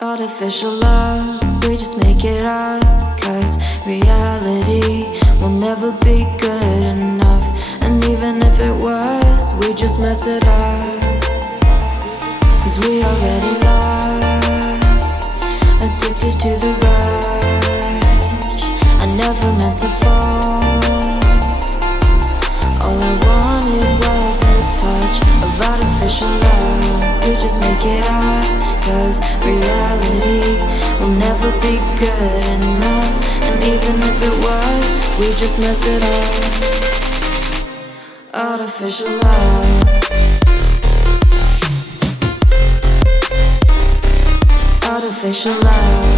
Artificial love, we just make it up, 'cause reality will never be good enough. And even if it was, we just mess it up, 'cause we already love, addicted to the rush. I never meant to fall, all I wanted was a touch of artificial love. We just make it up, 'cause reality will never be good enough. And even if it was, we just mess it up. Artificial love, artificial love,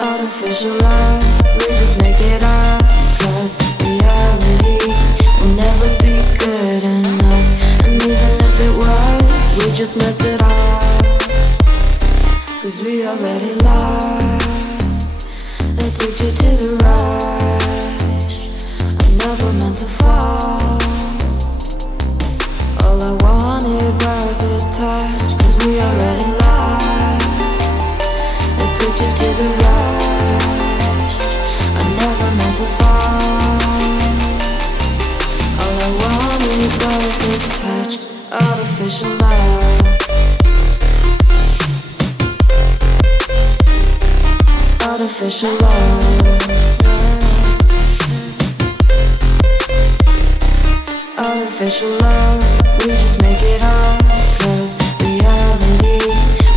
artificial love. We just make it up, 'cause reality will never be good enough. And even if it was, we just mess it up, 'cause we already lost, addicted to the rush. I never meant to fall, all I wanted was a touch, 'cause we already lost, addicted to the rush. I never meant to fall, all I wanted was a touch. Artificial love, artificial love, artificial love. We just make it up, 'cause reality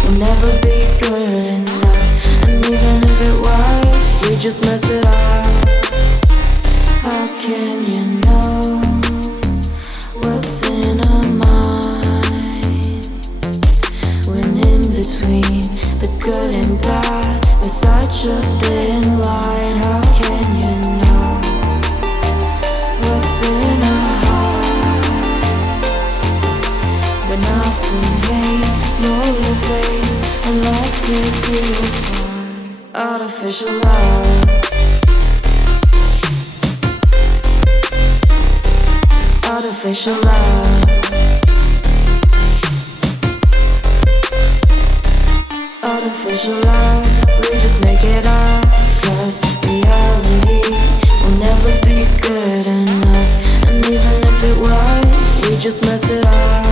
will never be good enough. And even if it was, we just mess it up. How can you know what's in our mind, when in between the good and bad there's such a thin line? How can you know what's in our heart, when often hate motivates and love tears you apart? Artificial love, artificial love, artificial love. We just make it up, 'cause reality will never be good enough. And even if it was, we just mess it up.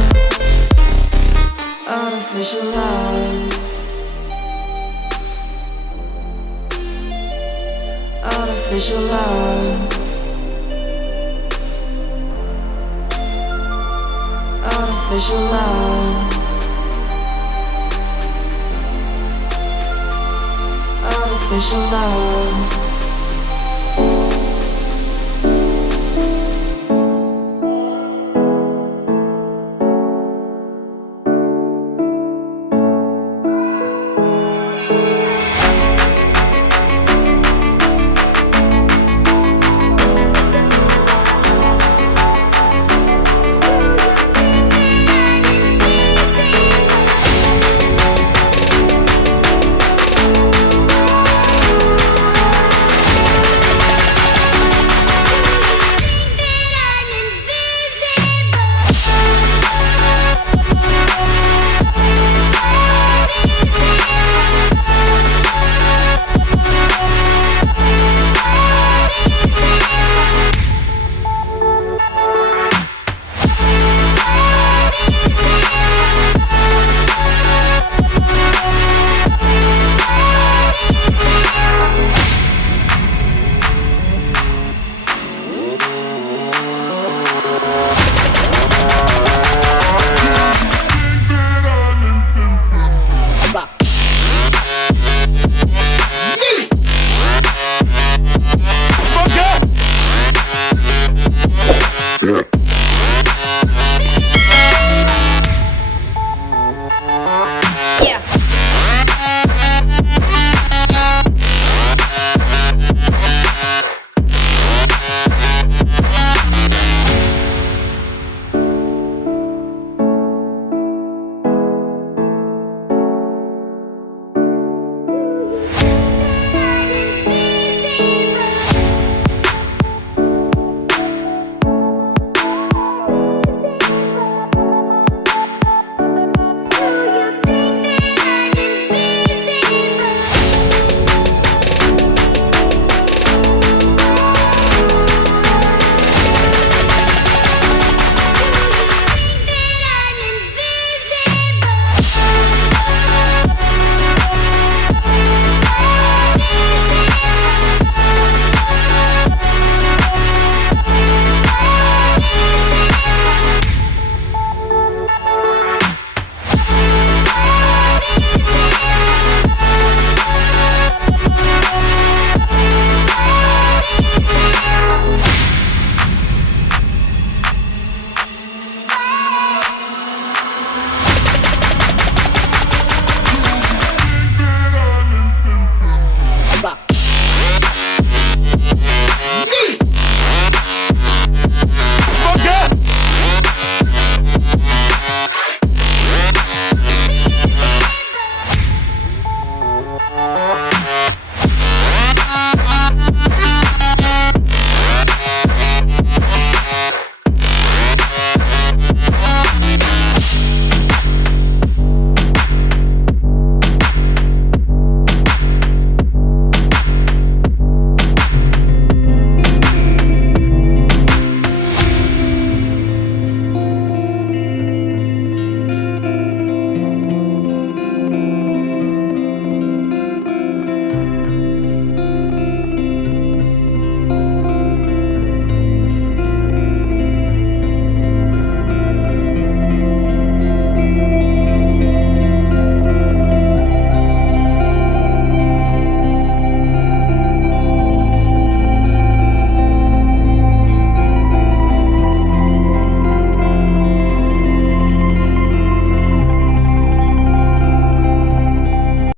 Artificial love, artificial love, artificial love, artificial love.